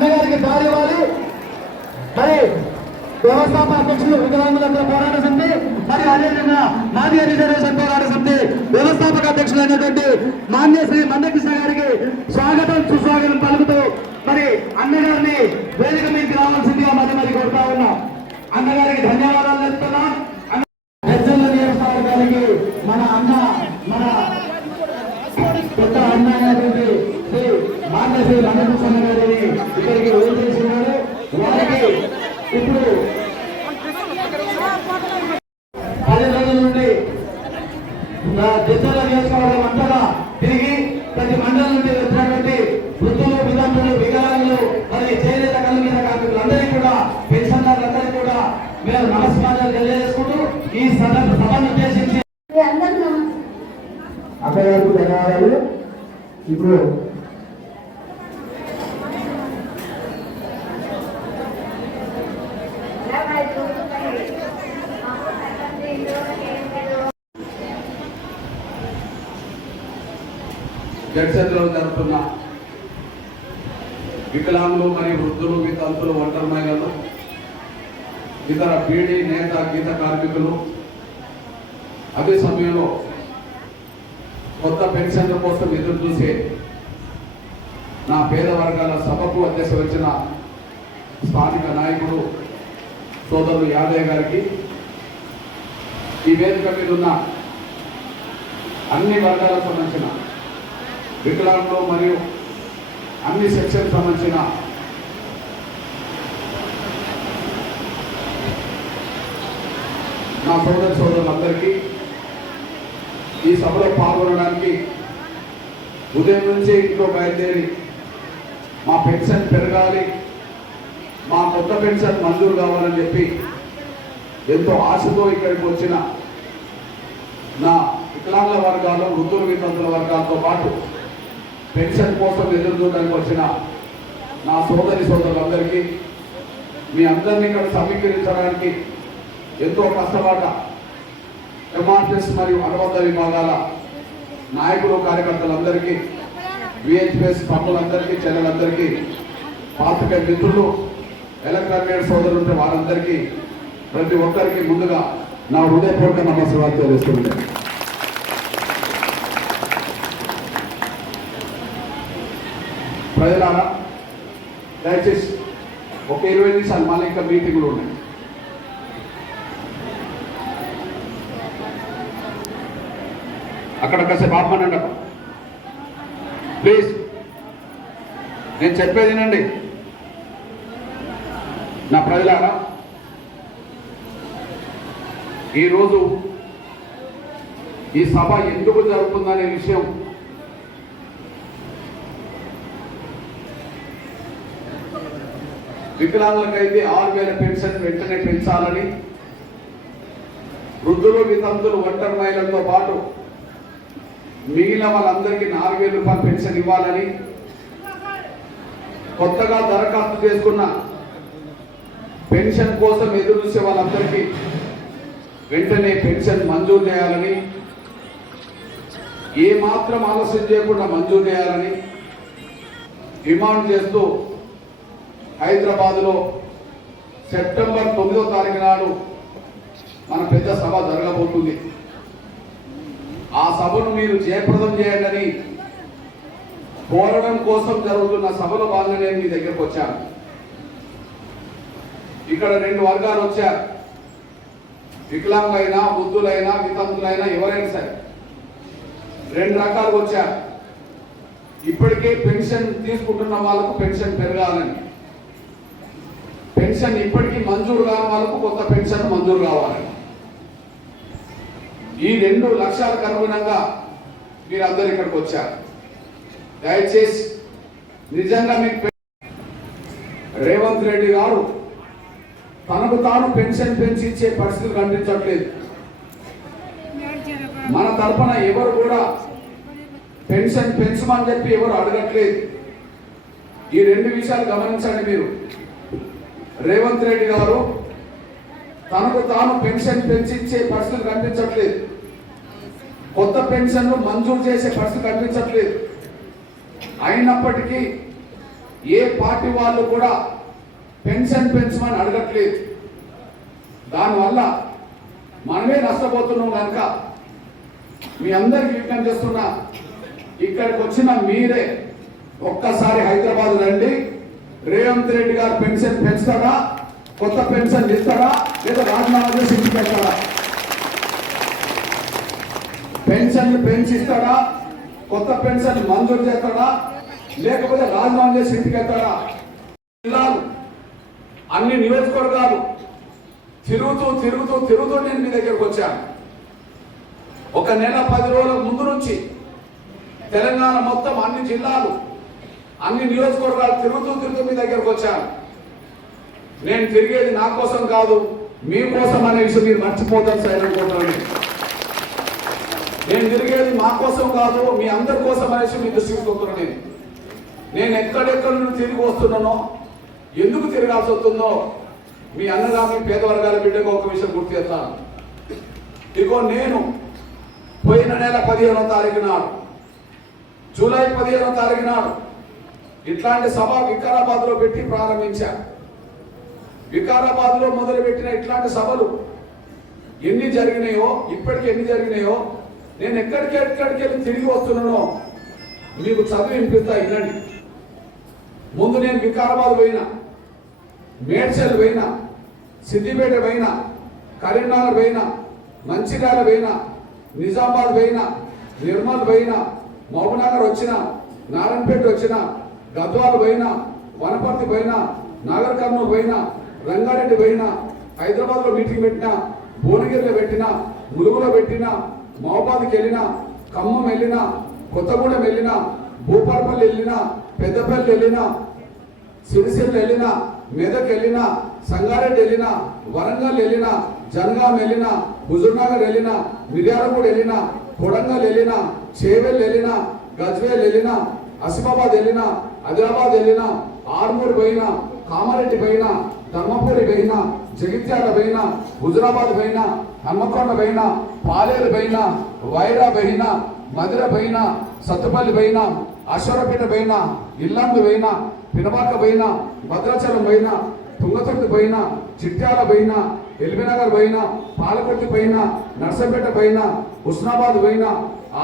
అన్నగారికి దారి ఇవ్వాలి. మరి వ్యవస్థాపక అధ్యక్షులు వికలాంగులందరూ పోరాట సమితి, మరి అదేవిధంగా మాదిగ రిజర్వేషన్ పోరాట సమితి వ్యవస్థాపక అధ్యక్షులు అయినటువంటి మాన్య శ్రీ మందకృష్ణ గారికి స్వాగతం సుస్వాగతం పలుకుతూ మరి అన్నగారిని వేదిక మీదకి రావాల్సిందిగా మరి కోరుతా ఉన్నాం. అన్నగారికి ధన్యవాదాలు చెప్తున్నాం. పెద్దల నియోజకవర్గానికి మన అన్న మన కొత్త అన్న అయినటువంటి శ్రీ మాన్య శ్రీ మందకృష్ణ గారిని ఇక్కడికి వేయించేసినారు. వారికి ఇప్పుడు 10 రోజుల నుండి జిల్లా నియోజకవర్గం అంతగా తిరిగి ప్రతి మండలం నుండి వచ్చినటువంటి వృద్ధులు, విద్యార్థులు, వికలాంగులు, మరి చేనేత కలిగిన కార్మికులందరికీ కూడా, పెన్షన్దారులందరికీ కూడా మేము నమస్కారాలు తెలియజేసుకుంటూ ఈ సభను ఉద్దేశించి అక్కగారికి ధన్యవాదాలు. ఇప్పుడు జడ్చర్లో జరుగుతున్న వికలాంగులు మరియు వృద్ధులు, వితంతులు, ఒంటరి మహిళలు, ఇతర బీడీ నేత గీత కార్మికులు అదే సమయంలో కొత్త పెన్షన్ల కోసం ఎదురు చూసే నా పేద వర్గాల సభకు అధ్యక్ష వచ్చిన స్థానిక నాయకుడు సోదరులు యాదయ్య గారికి, ఈ వేదిక మీద ఉన్న అన్ని వర్గాలకు సంబంధించిన వికలాంగులు మరియు అన్ని సెక్షన్ సంబంధించిన నా సోదరులందరికీ ఈ సభలో పాల్గొనడానికి ఉదయం నుంచి ఇంట్లో బయలుదేరి మా పెన్షన్ పెరగాలి, మా కొత్త పెన్షన్ మంజూరు కావాలని చెప్పి ఎంతో ఆశతో ఇక్కడికి వచ్చిన నా వికలాంగుల వర్గాలు, వృద్ధుల, వితంతుల వర్గాలతో పాటు పెన్షన్ కోసం ఎదురు చూడడానికి వచ్చిన నా సోదరులందరికీ, మీ అందరినీ ఇక్కడ సమీకరించడానికి ఎంతో కష్టపడ్డ ఎంఆర్పిఎస్ మరియు అనుబంధ విభాగాల నాయకులు, కార్యకర్తలందరికీ, విహెచ్పిఎస్ తమ్ములందరికీ, చెల్లెలందరికీ, పాత్రికేయ మిత్రులు, ఎలక్ట్రానిక్ సోదరులు ఉంటే వారందరికీ, ప్రతి ఒక్కరికి ముందుగా నా హృదయపూర్వక నమస్కారాలు తెలుస్తుంది. ప్రజలారా, దయచేసి ఒక 20 నిమిషాలు మళ్ళీ ఇంకా మీటింగ్లు ఉన్నాయి. అక్కడ కాసేపు ఆపమనండి. ప్లీజ్, నేను చెప్పేది వినండి. నా ప్రజలారా, ఈరోజు ఈ సభ ఎందుకు జరుగుతుందనే విషయం వికలాంగులకైతే 6,000 పెన్షన్ వెంటనే పెంచాలని, వృద్ధులు, వితంతులు, ఒంటరి మహిళలతో పాటు మిగిలిన వాళ్ళందరికీ 4,000 రూపాయలు పెన్షన్ ఇవ్వాలని, కొత్తగా దరఖాస్తు చేసుకున్న పెన్షన్ కోసం ఎదురు చూసే వాళ్ళందరికీ వెంటనే పెన్షన్ మంజూరు చేయాలని, ఏమాత్రం ఆలస్యం చేయకుండా మంజూరు చేయాలని డిమాండ్ చేస్తూ హైదరాబాద్లో సెప్టెంబర్ 9వ తారీఖు నాడు మన పెద్ద సభ జరగబోతుంది. ఆ సభను మీరు జయప్రదం చేయండి కోరడం కోసం జరుగుతున్న సభలో భాగంగా నేను మీ దగ్గరకు వచ్చాను. ఇక్కడ 2 వర్గాలు వచ్చారు. వికలాంగులైనా, వృద్ధులైనా, వితంతులైనా, ఎవరైనా సరే 2 రకాలుగా వచ్చారు. ఇప్పటికే పెన్షన్ తీసుకుంటున్న వాళ్ళకు పెన్షన్ పెరగాలని, పెన్షన్ ఇప్పటికీ మంజూరు కాని వాళ్ళకు కొత్త పెన్షన్ మంజూరు కావాలని, ఈ 2 లక్ష్యాలకు అనుగుణంగా మీరందరూ ఇక్కడికి వచ్చారు. దయచేసి నిజంగా మీకు రేవంత్ రెడ్డి గారు తనకు తాను పెన్షన్ పెంచి ఇచ్చే పరిస్థితులు కనిపించట్లేదు. మన తరఫున ఎవరు కూడా పెన్షన్ పెంచమని చెప్పి ఎవరు అడగట్లేదు. ఈ 2 విషయాలు గమనించండి మీరు. రేవంత్ రెడ్డి గారు తనకు తాను పెన్షన్ పెంచిచ్చే పరిస్థితులు కనిపించట్లేదు, కొత్త పెన్షన్లు మంజూరు చేసే పరిస్థితి కనిపించట్లేదు. అయినప్పటికీ ఏ పార్టీ వాళ్ళు కూడా పెన్షన్ పెంచమని అడగట్లేదు. దానివల్ల మనమే నష్టపోతున్నాం కనుక మీ అందరికి విజ్ఞప్తి చేస్తున్నా, ఇక్కడికి వచ్చిన మీరే ఒక్కసారి హైదరాబాద్ రండి. రేవంత్ రెడ్డి గారు పెన్షన్ పెంచుతారా, కొత్త పెన్షన్ ఇస్తారా, లేదా రాజీనామా చేసి ఇంటికి వెళ్తారా? పెన్షన్ పెంచిస్తాడా, కొత్త పెన్షన్ మంజూరు చేస్తాడా, లేకపోతే రాజీనామా చేసి ఇంటికి వెళ్తాడా? జిల్లాలు అన్ని నియోజకవర్గాలు తిరుగుతూ తిరుగుతూ తిరుగుతూ నేను మీ దగ్గరకు వచ్చాను. ఒక నెల 10 రోజుల ముందు నుంచి తెలంగాణ మొత్తం అన్ని జిల్లాలు అన్ని నియోజకవర్గాలు తిరుగుతూ తిరుగుతూ మీ దగ్గరకు వచ్చాను. నేను తిరిగేది నా కోసం కాదు, మీకోసం అనే విషయం మీరు మర్చిపోతాను సార్ అనుకుంటున్నాను. నేను తిరిగేది మా కోసం కాదు, మీ అందరి కోసం అనేసి మీ దృష్టికి వస్తున్నాను. నేను ఎక్కడెక్కడ నుండి తిరిగి వస్తున్నానో, ఎందుకు తిరగాల్సి వస్తుందో మీ అన్నగా మీ పేద వర్గాల బిడ్డకు ఒక విషయం గుర్తు చేస్తాను. ఇదిగో నేను పోయిన నెల 15వ తారీఖు నాడు, జూలై 15వ తారీఖు నాడు ఇట్లాంటి సభ వికారాబాద్ లో పెట్టి ప్రారంభించాను. వికారాబాద్ లో మొదలుపెట్టిన ఇట్లాంటి సభలు ఎన్ని జరిగినాయో, ఇప్పటికి ఎన్ని జరిగినాయో, నేను ఎక్కడికి వెళ్ళి తిరిగి వస్తున్నానో మీకు చదువు వినిపిస్తా, వినండి. ముందు నేను వికారాబాద్ పోయినా, మేడ్చల్ పోయినా, సిద్దిపేట పోయినా, కరీంనగర్ పోయినా, మంచిర్యాల పోయినా, నిజామాబాద్ పోయినా, నిర్మల్ పోయినా, మహబూబ్నగర్ వచ్చిన, నారాయణపేట వచ్చిన, గద్వాల పోయినా, వనపర్తి పోయినా, నాగర్ కర్నూలు పోయినా, రంగారెడ్డి పోయినా, హైదరాబాద్ లో మీటింగ్ పెట్టినా, భువనగిరిలో పెట్టినా, ములుగులో పెట్టినా, మహబాద్కి వెళ్ళినా, ఖమ్మం వెళ్ళినా, కొత్తగూడెం వెళ్ళినా, భూపాలపల్లి వెళ్ళినా, పెద్దపల్లి వెళ్ళినా, సిరిసిల్ల వెళ్ళినా, మెదక్ వెళ్ళినా, సంగారెడ్డి వెళ్ళినా, వరంగల్ వెళ్ళినా, జనగాం వెళ్ళినా, హుజూర్నగర్ వెళ్ళినా, మిర్యాలగూడ వెళ్ళినా, కొడంగల్ వెళ్ళినా, చేవెల్ వెళ్ళినా, గజ్వేల్ వెళ్ళినా, ఆసిఫాబాద్ వెళ్ళినా, ఆదిలాబాద్ వెళ్ళినా, ఆర్మూర్ పోయినా, కామారెడ్డి పోయినా, ధర్మపురి పోయినా, జగిత్యాల పోయినా, హుజురాబాద్ పోయినా, హన్మకొండ పోయినా, పాలేరు పోయినా, వైరా పోయినా, మధుర పోయినా, సత్తుపల్లి పోయినా, అశ్వరపేట పోయినా, ఇల్లందు పోయినా, పినబాక పోయినా, భద్రాచలం పోయినా, తుంగతుర్తి పోయినా, చిట్యాల పోయినా, ఎల్బీనగర్ పోయినా, పాలకొట్టి పోయినా, నర్సంపేట పోయినా, హుస్నాబాద్ పోయినా,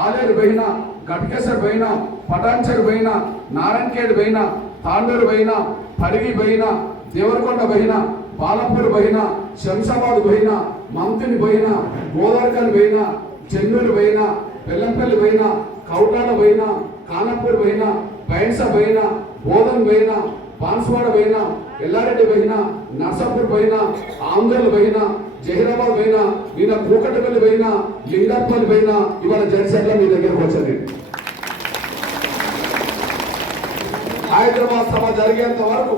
ఆలేరు పోయినా, గట్కేసర్ పోయినా, పటాన్చెరు పోయినా, నారాయణఖేడ్ పోయినా, తాండూరు పోయినా, పరిగి పోయినా, దేవరకొండ పోయినా, బాలంపూర్ పోయినా, శంషాబాద్ పోయినా, మంతిని పోయినా, గోదావరికల్ పోయినా, చెన్నూరు పోయినా, బెల్లంపల్లి పోయినా, కౌటాల పోయినా, కానపూర్ పోయినా, బైన్స పోయినా, బోధన్ పోయినా, బాన్సువాడ పోయినా, ఎల్లారెడ్డి పోయినా, నర్సాపూర్ పోయినా, ఆందోళన పోయినా, జహీరాబాద్ పోయినా, నిన్న కూకటపల్లి పోయినా, లింగర్పల్లి పోయినా, ఇవాళ జడ్సెట్ల మీ దగ్గరకు వచ్చింది. హైదరాబాద్ సభ జరిగేంత వరకు,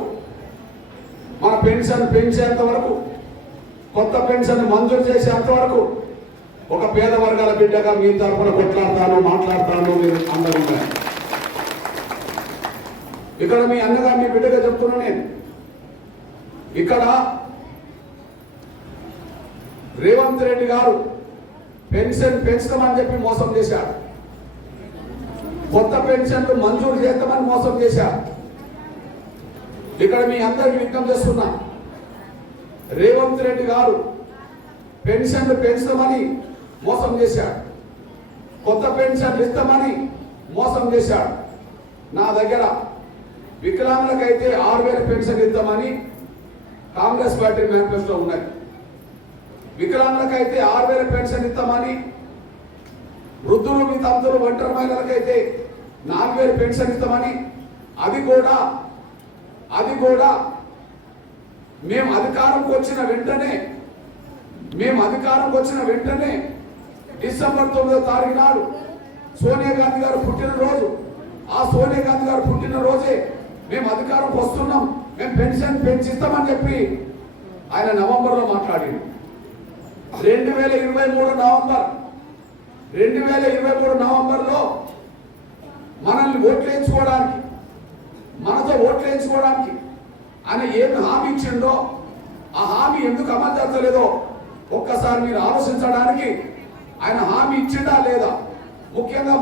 మన పెన్షన్ పెంచేంత వరకు, కొత్త పెన్షన్ మంజూరు చేసేంత వరకు ఒక పేద వర్గాల బిడ్డగా మీ తరఫున కొట్లాడతాను, మాట్లాడతాను. మీరు అందరూ ఇక్కడ మీ అన్నగా మీ బిడ్డగా చెప్తున్నా. నేను ఇక్కడ రేవంత్ రెడ్డి గారు పెన్షన్ పెంచుతామని చెప్పి మోసం చేశాడు, కొత్త పెన్షన్లు మంజూరు చేస్తామని మోసం చేశాడు. ఇక్కడ మీ అందరికి విజ్ఞప్తి చేస్తున్నా, రేవంత్ రెడ్డి గారు పెన్షన్లు పెంచుతామని మోసం చేశాడు, కొత్త పెన్షన్లు ఇస్తామని మోసం చేశాడు. నా దగ్గర వికలాంగులకైతే 6,000 పెన్షన్ ఇద్దామని కాంగ్రెస్ పార్టీ మేనిఫెస్టో ఉన్నాయి. వికలాంగులకైతే 6,000 పెన్షన్ ఇస్తామని, వృద్ధులు వితంతులు ఒంటరి మహిళలకైతే 4,000 పెన్షన్ ఇస్తామని, అది కూడా మేము అధికారంకి వచ్చిన వెంటనే డిసెంబర్ 9వ తారీఖు నాడు సోనియా గాంధీ గారు పుట్టినరోజు, ఆ సోనియా గాంధీ గారు పుట్టినరోజే మేము అధికారంకి వస్తున్నాం, మేము పెన్షన్ పెంచిస్తామని చెప్పి ఆయన నవంబర్లో మాట్లాడింది. 2023 నవంబర్లో మనల్ని మనతో ఓట్లు వేయించుకోవడానికి ఆయన ఏం హామీ ఇచ్చిండో, ఆ హామీ ఎందుకు అమలు చేస్తలేదో ఒక్కసారి మీరు ఆలోచించడానికి ఆయన హామీ ఇచ్చిండా లేదా? ముఖ్యంగా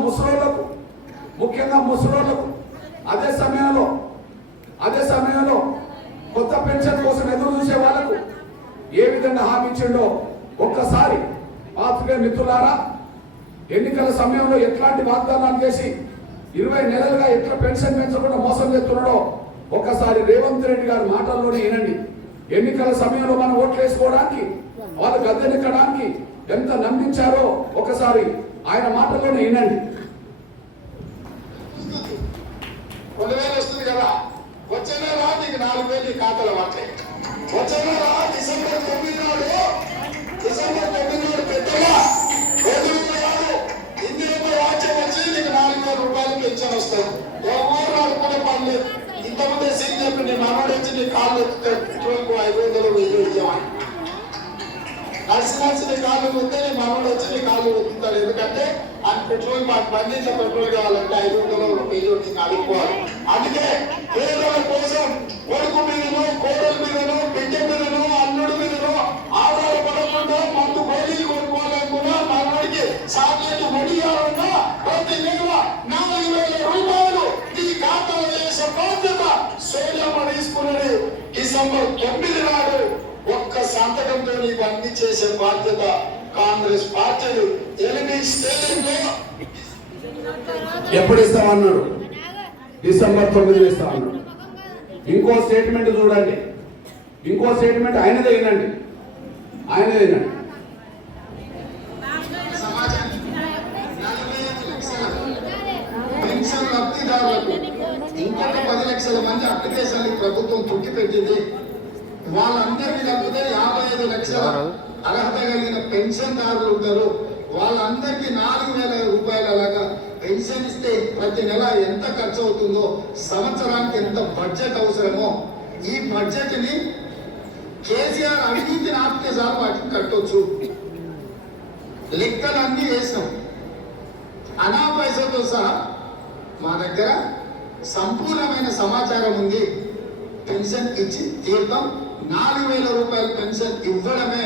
ముసలోళ్లకు, అదే సమయంలో అదే సమయంలో కొత్త పెన్షన్ కోసం ఎదురు చూసే వాళ్ళకు ఏ విధంగా హామీ ఇచ్చిండో ఒక్కసారి పాత్రికేయ మిత్రులారా, ఎన్నికల సమయంలో ఎట్లాంటి వాగ్దానాలు చేసి 20 నెలలుగా ఎట్లా పెన్షన్ పెంచకుండా మోసం చేస్తున్నాడో ఒక్కసారి రేవంత్ రెడ్డి గారి మాటల్లోనే వినండి. ఎన్నికల సమయంలో మనం ఓట్లు వేసుకోవడానికి వాళ్ళు గద్దెనెక్కడానికి ఎంత నమ్మించారో ఒకసారి ఆయన మాటల్లోనే వినండి. 2000 వస్తుంది కదా, వచ్చే నెల నీకు 4000 నీ ఖాతాలో పడతాయి. వచ్చే నెల డిసెంబర్ 9 నాడు పెద్దగా 2000 కాదు, ఇందిరమ్మ రాజ్యం వచ్చి నీకు 4000 రూపాయలు పెన్షన్ వస్తుంది. ఎవరు ఆడుకునే పని లేదు. ఇంతకుముందే సీన్ చెప్పి నీ మనోడు వచ్చి నీ కాళ్ళు పెట్రోల్కు 500 1000 ఇవ్వమని నడిచి నీ కాళ్ళు వస్తే నీ మనోడు వచ్చి నీ కాళ్ళు వస్తుంటాడు. ఎందుకంటే ఆయన పెట్రోల్ బండిలో పెట్రోల్ కావాలంటే 500 1000 నీకు అడుగుకోవాలి. అందుకే పేదల కోసం కొడుకు మీదనో కోడల మీదనో బిడ్డ మీదనో అల్లుడి మీదనో ఆధారపడకుండా మందు గోళీలు కొనుక్కోవాలనుకున్నా మనోడికి చాక్లెట్ ముడియాలన్నా ప్రతి నెల 4000 రూపాయలు నీ ఖాతాలో చేసే బాధ్యత సోనియమ్మ తీసుకున్నది. డిసెంబర్ 9 నాడు ఒక్క సంతకంతో నీకు అన్ని చేసే బాధ్యత కాంగ్రెస్ పార్టీలు 8 స్టేట్లో ఎప్పుడు ఇస్తామన్నాడు? డిసెంబర్ 9 ఇస్తామన్నాడు. ఇంకో స్టేట్మెంట్ చూడండి, ఇంకో స్టేట్మెంట్ ఆయనదే వినండి. పెన్షన్ లబ్ధిదారులకు ఇంకొక 10 లక్షల మంది అప్లికేషన్లు ప్రభుత్వం తొక్కి పెట్టింది. వాళ్ళందరికీ తప్పితే 55 లక్షల అర్హత కలిగిన పెన్షన్దారులు ఉంటారు. వాళ్ళందరికీ 4000 రూపాయల లాగా పెన్షన్ ఇస్తే ప్రతి నెల ఎంత ఖర్చు అవుతుందో, సంవత్సరానికి ఎంత బడ్జెట్ అవసరమో ఈ బడ్జెట్ ని కేసీఆర్ అవినీతి ఆపితే చాలు వాటిని కట్టొచ్చు. లెక్కలన్నీ వేసినాం. అనా పైసలతో సహా మా దగ్గర సంపూర్ణమైన సమాచారం ఉంది. పెన్షన్ ఇచ్చి తీర్థం 4000 రూపాయల పెన్షన్ ఇవ్వడమే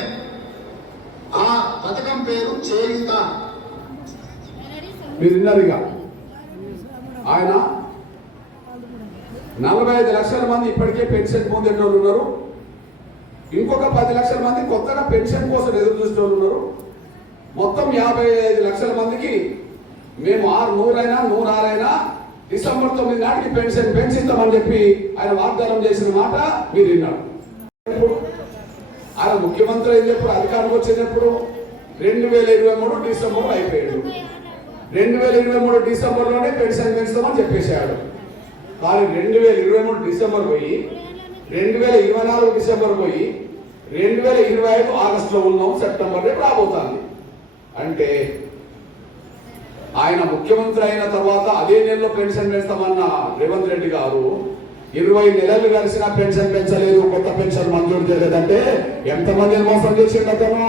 ఆ పథకం పేరు చేయుత. మీరు విన్నారుగా, ఆయన 45 లక్షల మంది ఇప్పటికే పెన్షన్ పొందేటోళ్ళు ఉన్నారు. ఇంకొక 10 లక్షల మంది కొత్తగా పెన్షన్ కోసం ఎదురు చూసేటోళ్ళు ఉన్నారు. మొత్తం 55 లక్షల మందికి మేము 100 డిసెంబర్ 9 నాటికి పెన్షన్ పెంచిస్తామని చెప్పి ఆయన వాగ్దానం చేసిన మాట మీరు విన్నారు. ఆయన ముఖ్యమంత్రి అయినప్పుడు అధికారంలోకి వచ్చినప్పుడు 2023 డిసెంబర్ అయిపోయాడు. 2023 డిసెంబర్లోనే పెన్షన్ పెంచుతామని చెప్పేశాడు. కానీ 2023 డిసెంబర్ పోయి 2024 డిసెంబర్ పోయి 2025 ఆగస్టులో ఉన్నాం. సెప్టెంబర్ రేపు రాబోతుంది. అంటే ఆయన ముఖ్యమంత్రి అయిన తర్వాత అదే నెలలో పెన్షన్ పెంచుతామన్న రేవంత్ రెడ్డి గారు 20 నెలలు కలిసిన పెన్షన్ పెంచలేదు, కొత్త పెన్షన్ మంజూరు చేయలేదంటే ఎంతమందిని మోసం చేసిండు అతను?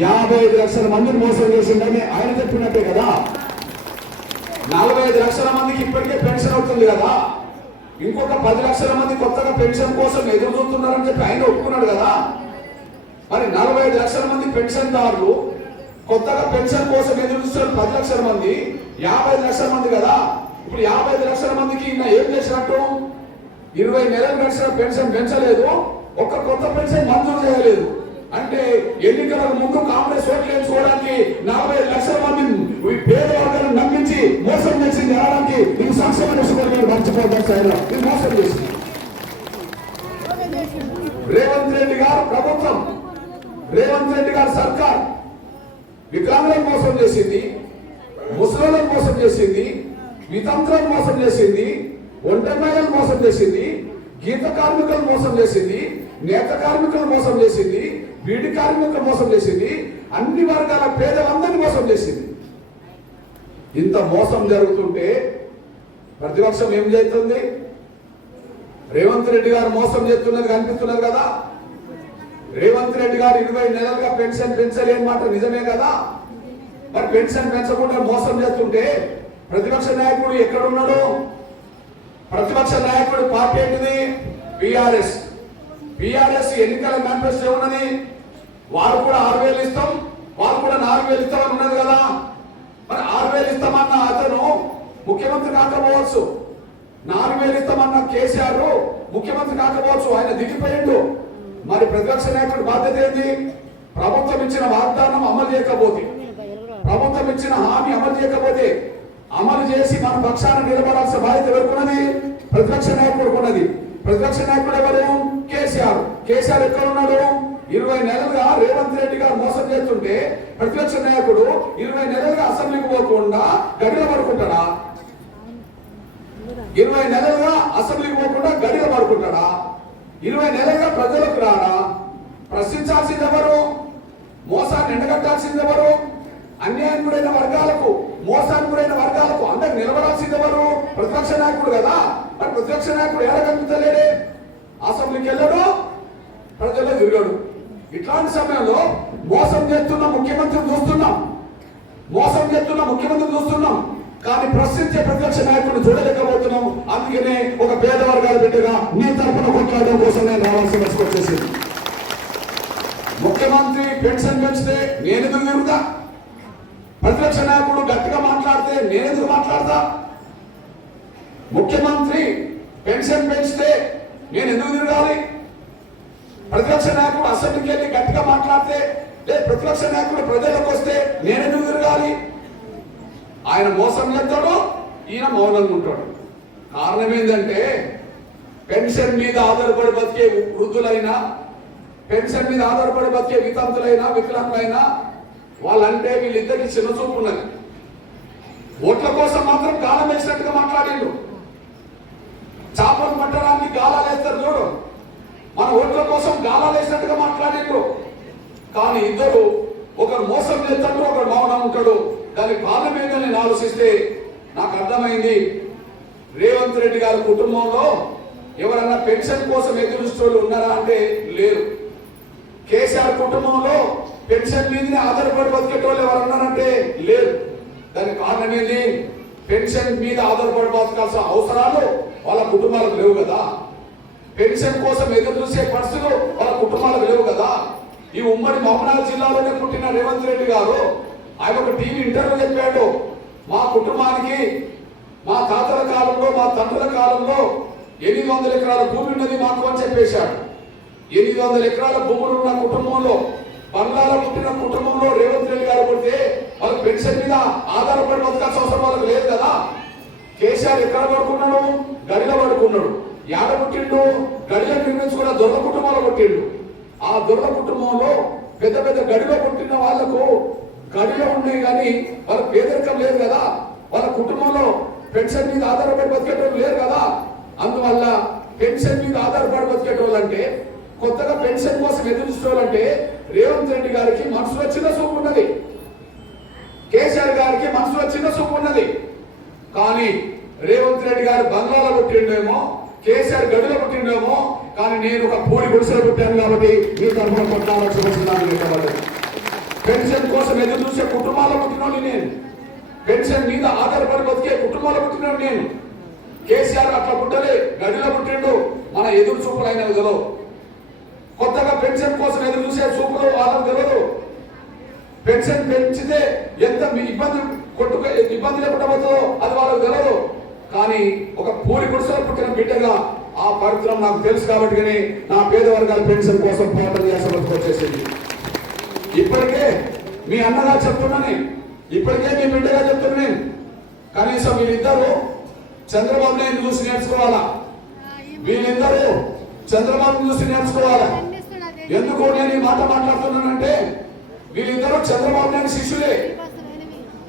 55 లక్షల మందిని మోసం చేసిండని ఆయన చెప్పినట్టే కదా. 45 లక్షల మందికి ఇప్పటికే పెన్షన్ అవుతుంది కదా. ఇంకొక 10 లక్షల మంది కొత్తగా పెన్షన్ కోసం ఎదురు చూస్తున్నారని చెప్పి ఆయన ఒప్పుకున్నాడు కదా. మరి 45 లక్షల మంది పెన్షన్దారులు కొత్తగా పెన్షన్ కోసం ఎదురు చూస్తున్నారు 10 లక్షల మంది, 55 లక్షల మంది కదా. ఇప్పుడు 55 లక్షల మందికి ఈయన ఏం చేసినట్టు? 20 నెలలు గడిచిన పెన్షన్ పెంచలేదు, ఒక్క కొత్త పెన్షన్ మంజూరు చేయలేదు. అంటే ఎన్నికలకు ముందు కాంగ్రెస్ ఓట్లు వేసుకోవడానికి 40 లక్షల మంది పేద వర్గాలను నమ్మించి మోసం చేసి జరగడానికి ఇది సంక్షేమ మర్చిపోతారు. ఇది మోసం చేసింది రేవంత్ రెడ్డి గారు ప్రభుత్వం, రేవంత్ రెడ్డి గారు సర్కార్. వికలాంగులను మోసం చేసింది, ముసలిలను మోసం చేసింది, వితంతులను మోసం చేసింది, ఒంటరిమహిళలను మోసం చేసింది, గీత కార్మికులను మోసం చేసింది, నేత కార్మికులను మోసం చేసింది, బీడి కార్మికులను మోసం చేసింది, అన్ని వర్గాల పేదలందరినీ మోసం చేసింది. ఇంత మోసం జరుగుతుంటే ప్రతిపక్షం ఏం చేస్తుంది? రేవంత్ రెడ్డి గారు మోసం చేస్తున్నది కనిపిస్తున్నది కదా. రేవంత్ రెడ్డి గారు 20 నెలలుగా పెన్షన్ పెంచలేని మాట నిజమే కదా. మరి పెన్షన్ పెంచకుండా మోసం చేస్తుంటే ప్రతిపక్ష నాయకుడు ఎక్కడున్నాడు? ప్రతిపక్ష నాయకుడు పార్టీ ఏంటిది? బిఆర్ఎస్ ఎన్నికల మేనిఫెస్టో ఉన్నది. వారు కూడా 6000 ఇస్తాం, వారు కూడా 4000 ఇస్తామని ఉన్నది కదా. మరి 6000 ఇస్తామన్న అతను ముఖ్యమంత్రి కాకపోవచ్చు, 4,000 ఇస్తామన్న కేసీఆర్ ముఖ్యమంత్రి కాకపోవచ్చు, ఆయన దిగిపోయిండు. మరి ప్రతిపక్ష నాయకుడి బాధ్యత ఏంది? ప్రభుత్వం ఇచ్చిన వాగ్దానం అమలు చేయకపోతే, ప్రభుత్వం ఇచ్చిన హామీ అమలు చేయకపోతే, అమలు చేసి మన పక్షాన నిలబడాల్సిన బాధ్యత ఎవరుకున్నది? ప్రతిపక్ష నాయకుడు ఉన్నది. ప్రతిపక్ష నాయకుడు ఎవరు? కేసీఆర్. కేసీఆర్ ఎక్కడ ఉన్నాడు? 20 నెలలుగా రేవంత్ రెడ్డి గారు మోసం చేస్తుంటే ప్రతిపక్ష నాయకుడు 20 నెలలుగా అసెంబ్లీకి పోకుండా గడిలో పడుకుంటాడా? 20 నెలలుగా అసెంబ్లీకి పోకుండా గడిలో పడుకుంటాడా? 20 నెలలుగా ప్రజలకు రాడా? ప్రశ్నించాల్సింది ఎవరు? మోసాన్ని ఎండగట్టాల్సింది ఎవరు? అన్యాయం గురైన వర్గాలకు, మోసానికి గురైన వర్గాలకు అందరికి నిలబడాల్సింది ఎవరు? ప్రతిపక్ష నాయకుడు కదా. మరి ప్రతిపక్ష నాయకుడు ఎలా కనిపించలేడే? అసెంబ్లీకి వెళ్ళడు, ప్రజల్లో తిరగడు. ఇట్లాంటి సమయంలో మోసం చేస్తున్న ముఖ్యమంత్రిని చూస్తున్నాం, మోసం చేస్తున్న ముఖ్యమంత్రిని చూస్తున్నాం, కానీ ప్రశ్నించే ప్రతిపక్ష నాయకుడిని చూడలేకపోతున్నాం. అందుకనే ఒక పేద వర్గాల బిడ్డగా నీ తరఫున కొట్లాడడం కోసం నేను రావాల్సి వచ్చేసింది. ముఖ్యమంత్రి పెన్షన్ పెంచితే నేను ఎందుకు తిరుగుతా? ప్రతిపక్ష నాయకుడు గట్టిగా మాట్లాడితే నేను ఎందుకు మాట్లాడతా? ముఖ్యమంత్రి పెన్షన్ పెంచితే నేను ఎందుకు తిరగాలి? ప్రతిపక్ష నాయకుడు అసెంబ్లీకి వెళ్ళి గట్టిగా మాట్లాడితే, లేదు ప్రతిపక్ష నాయకుడు ప్రజలకు వస్తే నేను ఎందుకు తిరగాలి? ఆయన మోసం చేస్తాడు, ఈయన మౌనంగా ఉంటాడు. కారణం ఏంటంటే పెన్షన్ మీద ఆధారపడి బతికే వృద్ధులైనా, పెన్షన్ మీద ఆధారపడి బతికే వితంతులైనా, వికలాంగులైనా వాళ్ళంటే వీళ్ళిద్దరికి చిన్న చూపు ఉన్నది. ఓట్ల కోసం మాత్రం గాలం వేసినట్టుగా మాట్లాడిండు. చేపలు పట్టడానికి గాలాలు వేస్తారు చూడు, మన ఓట్ల కోసం గాలాలు వేసినట్టుగా మాట్లాడిండు. కానీ ఇద్దరు, ఒకరు మోసం చేస్తాడు, ఒకరు మౌనం ఉంటాడు. దానికి కారణం ఏంటో నేను ఆలోచిస్తే నాకు అర్థమైంది. రేవంత్ రెడ్డి గారి కుటుంబంలో ఎవరన్నా పెన్షన్ కోసం ఎదురు చూస్తూ ఉన్నారా అంటే లేరు. కేసీఆర్ కుటుంబంలో పెన్షన్ మీదనే ఆధారపడి బతికేటోళ్ళు ఎవరన్నారంటే లేరు. దానికి కారణం ఏంటి? పెన్షన్ మీద ఆధారపడి బతకాల్సిన అవసరాలు వాళ్ళ కుటుంబాలకు లేవు కదా. పెన్షన్ కోసం ఎదురు చూసే పరిస్థితులు వాళ్ళ కుటుంబాలకు లేవు కదా. ఈ ఉమ్మడి మహబూబ్నగర్ జిల్లాలోనే పుట్టిన రేవంత్ రెడ్డి గారు ఆయన ఒక టీవీ ఇంటర్వ్యూ చెప్పాడు. మా కుటుంబానికి మా తాతల కాలంలో, మా తండ్రుల కాలంలో 800 ఎకరాల భూమి ఉన్నది మాకు అని చెప్పేశాడు. 800 ఎకరాల భూములు ఉన్న కుటుంబంలో, బంగ్లాలో పుట్టిన కుటుంబంలో రేవంత్ రెడ్డి గారు పుడితే వాళ్ళకి పెన్షన్ మీద ఆధారపడి బతకాల్సిన అవసరం వాళ్ళకి లేదు కదా. కేసీఆర్ ఎక్కడ పడుకున్నాడు? గడిలో పడుకున్నాడు. యాడ పుట్టిండు? గడిలో నిర్మించుకున్న దొరల కుటుంబంలో పుట్టిండు. ఆ దొరల కుటుంబంలో పెద్ద పెద్ద గడిలో పుట్టిన వాళ్లకు గడిలో ఉన్నాయి కానీ వాళ్ళకి పేదరికం లేదు కదా. వాళ్ళ కుటుంబంలో పెన్షన్ మీద ఆధారపడి బతికేటోళ్ళు లేరు కదా. అందువల్ల పెన్షన్ మీద ఆధారపడి బతికేటోళ్ళు అంటే, కొత్తగా పెన్షన్ కోసం ఎదురు చూసుకోవాలంటే రేవంత్ రెడ్డి గారికి మనసులో చిన్న చూపు ఉన్నది, కేసీఆర్ గారికి మనసులో చిన్న చూపు ఉన్నది. కానీ రేవంత్ రెడ్డి గారు బంగ్లాలో పుట్టిండేమో, కేసీఆర్ గడిలో పుట్టిండేమో, కానీ నేను ఒక పూడి గుడిసెలో పుట్టాను కాబట్టి మీ తరఫున కొట్టాల్సి వస్తున్నాను. పెన్షన్ కోసం ఎదురు చూసే కుటుంబాల్లో పుట్టినోని నేను, పెన్షన్ మీద ఆధారపడి బతికే కుటుంబాల్లో పుట్టినోడు నేను. కేసీఆర్ అట్లా పుట్టలే, గడిలో పుట్టిండు. మన ఎదురు చూపులు అయినవి తెలియదు. కొత్తగా పెన్షన్ కోసం ఎదురు చూసే చూపులు వాళ్ళకు తెలియదు. పెన్షన్ పెంచితే ఎంత ఇబ్బంది లేకుండా పోతుందో అది వాళ్ళకు తెలియదు. కానీ ఒక పూరి గుడిసెలో పుట్టిన బిడ్డగా ఆ పరిశ్రమ నాకు తెలుసు కాబట్టి నా పేద వర్గాల పెన్షన్ కోసం పోరాటం చేయాల్సి వచ్చేసింది. ఇప్పటికే మీ అన్నగా చెప్తున్నాను, ఇప్పటికే మీ బిడ్డగా చెప్తున్నాను. కనీసం వీళ్ళిద్దరూ చంద్రబాబు నాయుడు చూసి నేర్చుకోవాలా. వీళ్ళిద్దరూ చంద్రబాబు చూసి నేర్చుకోవాలా. ఎందుకు నేను ఈ మాట మాట్లాడుతున్నానంటే వీళ్ళిద్దరూ చంద్రబాబు నాయుడు శిష్యులే.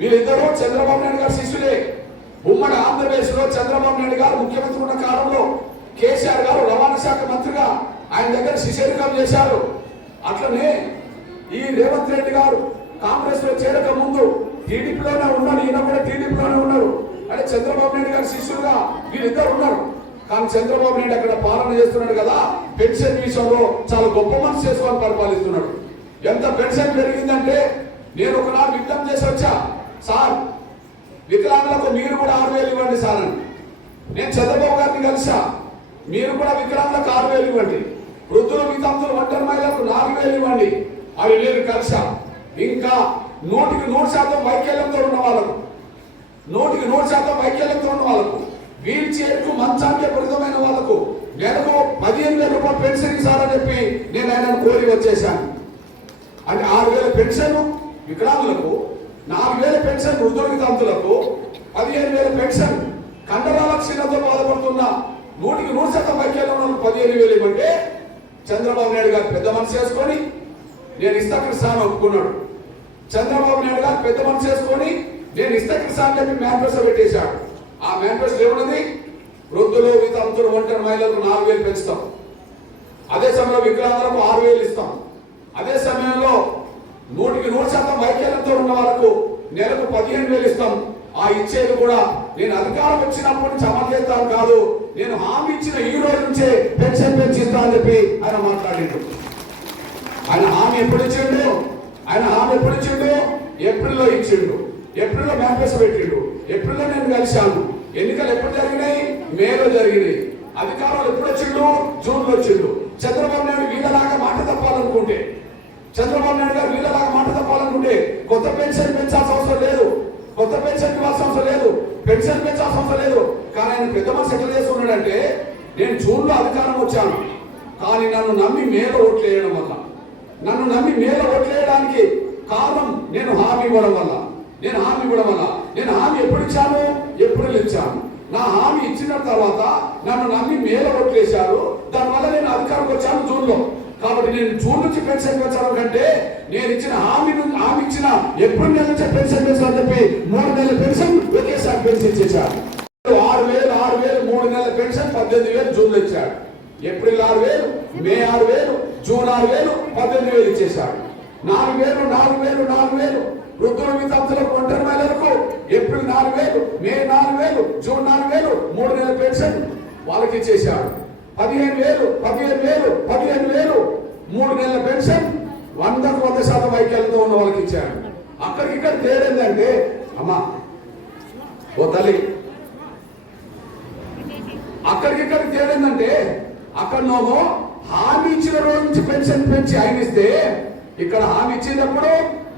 వీళ్ళిద్దరూ చంద్రబాబు నాయుడు గారి శిష్యులే. ఉమ్మడి ఆంధ్రప్రదేశ్ లో చంద్రబాబు నాయుడు గారు ముఖ్యమంత్రి ఉన్న కాలంలో కేసీఆర్ గారు రవాణా శాఖ మంత్రిగా ఆయన దగ్గర శిష్యరికం చేశారు. అట్లనే ఈ రేవంత్ రెడ్డి గారు కాంగ్రెస్ లో చేరక ముందు టీడీపీలోనే ఉన్నాడు, ఈయన కూడా టీడీపీలోనే ఉన్నారు. అంటే చంద్రబాబు నాయుడు గారి శిష్యులుగా వీళ్ళిద్దరు ఉన్నారు. కానీ చంద్రబాబు నాయుడు అక్కడ పాలన చేస్తున్నాడు కదా, పెన్షన్ విషయంలో చాలా గొప్ప మనసు చేసుకొని పరిపాలిస్తున్నాడు. ఎంత పెన్షన్ పెరిగిందంటే నేను ఒకనాడు విజ్ఞప్తి చేసి వచ్చా, సార్ వికలాంగులకు మీరు కూడా 6,000 ఇవ్వండి సార్ అని. నేను చంద్రబాబు గారిని కలిసా, మీరు కూడా వికలాంగులకు 6,000 ఇవ్వండి, వృద్ధులు వితంతులు ఒంటరి మహిళలకు 4,000 ఇవ్వండి. అవి నేను కలిసా. ఇంకా 100% వైకల్యంతో ఉన్న వాళ్ళకు, 100% వైకల్యంతో ఉన్న వాళ్ళకు వీల్ చైర్ కు మంచానికి పరిమితమైన వాళ్ళకు నెలకు 15,000 రూపాయలు పెన్షన్ ఇస్తారని చెప్పి నేను ఆయనను కోరి వచ్చేసాను. అంటే 6,000 పెన్షన్ వికలాంగులకు, 4,000 పెన్షన్ వృద్ధుల వితంతులకు, 15,000 పెన్షన్ కండరాల క్షీణతతో బాధపడుతున్న 100% వైద్యులను 15,000 ఇవ్వంటే చంద్రబాబు నాయుడు గారు పెద్ద మనసు చేసుకొని నేను ఇస్తా కృష్ణ ఒప్పుకున్నాడు. చంద్రబాబు నాయుడు గారు పెద్ద మనసు చేసుకొని నేను ఇస్తా కృష్ణ అని చెప్పి మేనిఫెస్టో పెట్టేశాడు. ఆ మేనిఫెస్టో ఏమున్నది? వృద్ధులు వితంతులు ఒంటరి మహిళలకు 4,000 పెంచుతాం. అదే సమయంలో వికలాంగులకు 6,000 ఇస్తాం. అదే సమయంలో 100% వైకల్యంతో ఉన్న వాళ్ళకు నెలకు 15,000 ఇస్తాం. ఆ ఇచ్చేది కూడా నేను అధికారం వచ్చినప్పటి నుంచి అమలు చేస్తాను కాదు, నేను హామీ ఇచ్చిన ఈ రోజు నుంచే పెన్షన్ పెంచిస్తా అని చెప్పి ఆయన మాట్లాడిండు. ఆయన హామీ ఎప్పుడు ఇచ్చిండు? ఏప్రిల్లో ఇచ్చిండు. ఏప్రిల్లో మేనిఫెస్టో పెట్టిండు. ఏప్రిల్లో నేను కలిశాను. ఎన్నికలు ఎప్పుడు జరిగినాయి? మేలో జరిగినాయి. అధికారులు ఎప్పుడు వచ్చిండు? జూన్లో వచ్చిండు. చంద్రబాబు నాయుడు వీళ్ళలాగా మాట తప్పాలనుకుంటే కొత్త పెన్షన్ పెంచాల్సిన అవసరం లేదు, కొత్త పెన్షన్ ఇవ్వాల్సిన అవసరం లేదు, పెన్షన్ పెంచాల్సిన అవసరం లేదు. కానీ ఆయన పెద్ద మనసు ఎట్లా చేస్తున్నాడంటే, నేను జూన్లో అధికారం వచ్చాను కానీ నన్ను నమ్మి మేలో ఓట్లు వేయడం వల్ల, నన్ను నమ్మి మేలో ఓట్లు వేయడానికి కారణం నేను హామీ ఇవ్వడం వల్ల. నేను హామీ ఎప్పుడు ఇచ్చాను? ఏప్రిల్ ఇచ్చాను. నా హామీ ఇచ్చిన తర్వాత నన్ను నమ్మి మేలో ఓట్లు వేశారు. దానివల్ల నేను అధికారంకి వచ్చాను జూన్లో. కాబట్టి నేను జూన్ నుంచి పెన్షన్ పెంచడం కంటే నేను ఇచ్చిన హామీ ఇచ్చిన ఏప్రిల్ నెల నుంచి పెన్షన్ పెంచాలని చెప్పి 3 నెలల పెన్షన్ ఒకేసారి పెన్షన్ ఇచ్చేశారు. 6,000 3 నెలల పెన్షన్ 18,000 జూన్లో ఇచ్చాడు. ఏప్రిల్ 6,000, మే 6,000, జూన్ 6,000, 18,000 ఇచ్చేశాడు. 4,000 వృద్ధుల వితంతులకు ఒంటరి మహిళలకు ఏప్రిల్ 4,000, మే 4,000, జూన్ 4,000 3 నెలల పెన్షన్ వాళ్ళకి ఇచ్చేశాడు. 15,000 3 నెలల పెన్షన్ 100% వైకల్యంతో ఉన్న వాళ్ళకి ఇచ్చాడు. అక్కడికిక్కడ తేడేందంటే, అమ్మా ఓ తల్లి, అక్కడికిక్కడ తేడేందంటే అక్కడనేమో హామీ ఇచ్చిన రోజు నుంచి పెన్షన్ పెంచి ఆయన ఇస్తే, ఇక్కడ హామీ ఇచ్చేటప్పుడు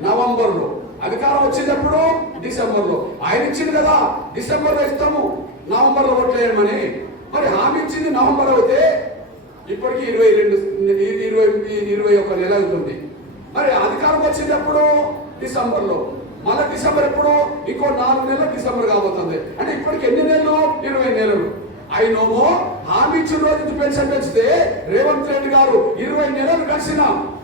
నవంబర్లో, అధికారం వచ్చేటప్పుడు డిసెంబర్లో. ఆయన ఇచ్చింది కదా డిసెంబర్లో ఇస్తాము, నవంబర్లో ఓట్లేయమని. మరి హామీ ఇచ్చింది నవంబర్ అయితే ఇప్పటికి 21 నెల అవుతుంది. మరి అధికారం వచ్చేటప్పుడు డిసెంబర్లో, మళ్ళీ డిసెంబర్ ఎప్పుడు? ఇంకో 4 నెలలు డిసెంబర్ కాబోతుంది. అంటే ఇప్పటికి ఎన్ని నెలలు? 20 నెలలు. ఆయనేమో హామీ ఇచ్చిన రోజు పెన్షన్ పెంచితే రేవంత్ రెడ్డి గారు 20 నెలలు గడిచిన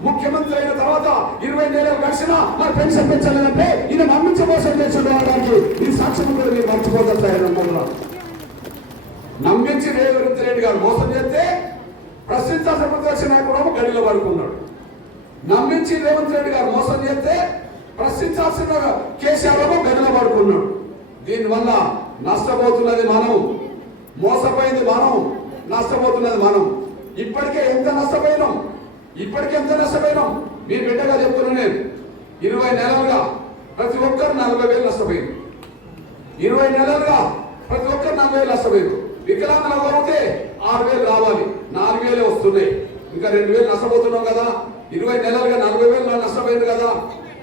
ముఖ్యమంత్రి అయిన తర్వాత 20 నెలలు గడిచిన మరి పెన్షన్ పెంచలేదంటే ఈయన నమ్మించ మోసం చేసేవాడానికి ఈ సాక్ష్యం కూడా మీరు మర్చిపోతారు. నమ్మించి రేవంత్ రెడ్డి గారు మోసం చేస్తే ప్రశ్నించాల్సిన ప్రతిపక్ష నాయకుడు గడిలో పడుకున్నాడు. నమ్మించి రేవంత్ రెడ్డి గారు మోసం చేస్తే ప్రశ్నించాల్సిన కేసీఆర్ గడిలో పడుకున్నాడు. దీనివల్ల నష్టపోతున్నది మనం, మోసపోయింది మనం, నష్టపోతున్నది మనం. ఇప్పటికే ఎంత నష్టపోయినాం మీ బిడ్డగా చెప్తున్నా నేను. 20 నెలలుగా ప్రతి ఒక్కరు 40,000 నష్టపోయింది. 20 నెలలుగా ప్రతి ఒక్కరు 40,000 నష్టపోయింది. వికలాంగుల కొరితే 6,000 రావాలి, 4,000 వస్తున్నాయి. ఇంకా 2,000 నష్టపోతున్నాం కదా. 20 నెలలుగా 40,000 నష్టపోయింది కదా.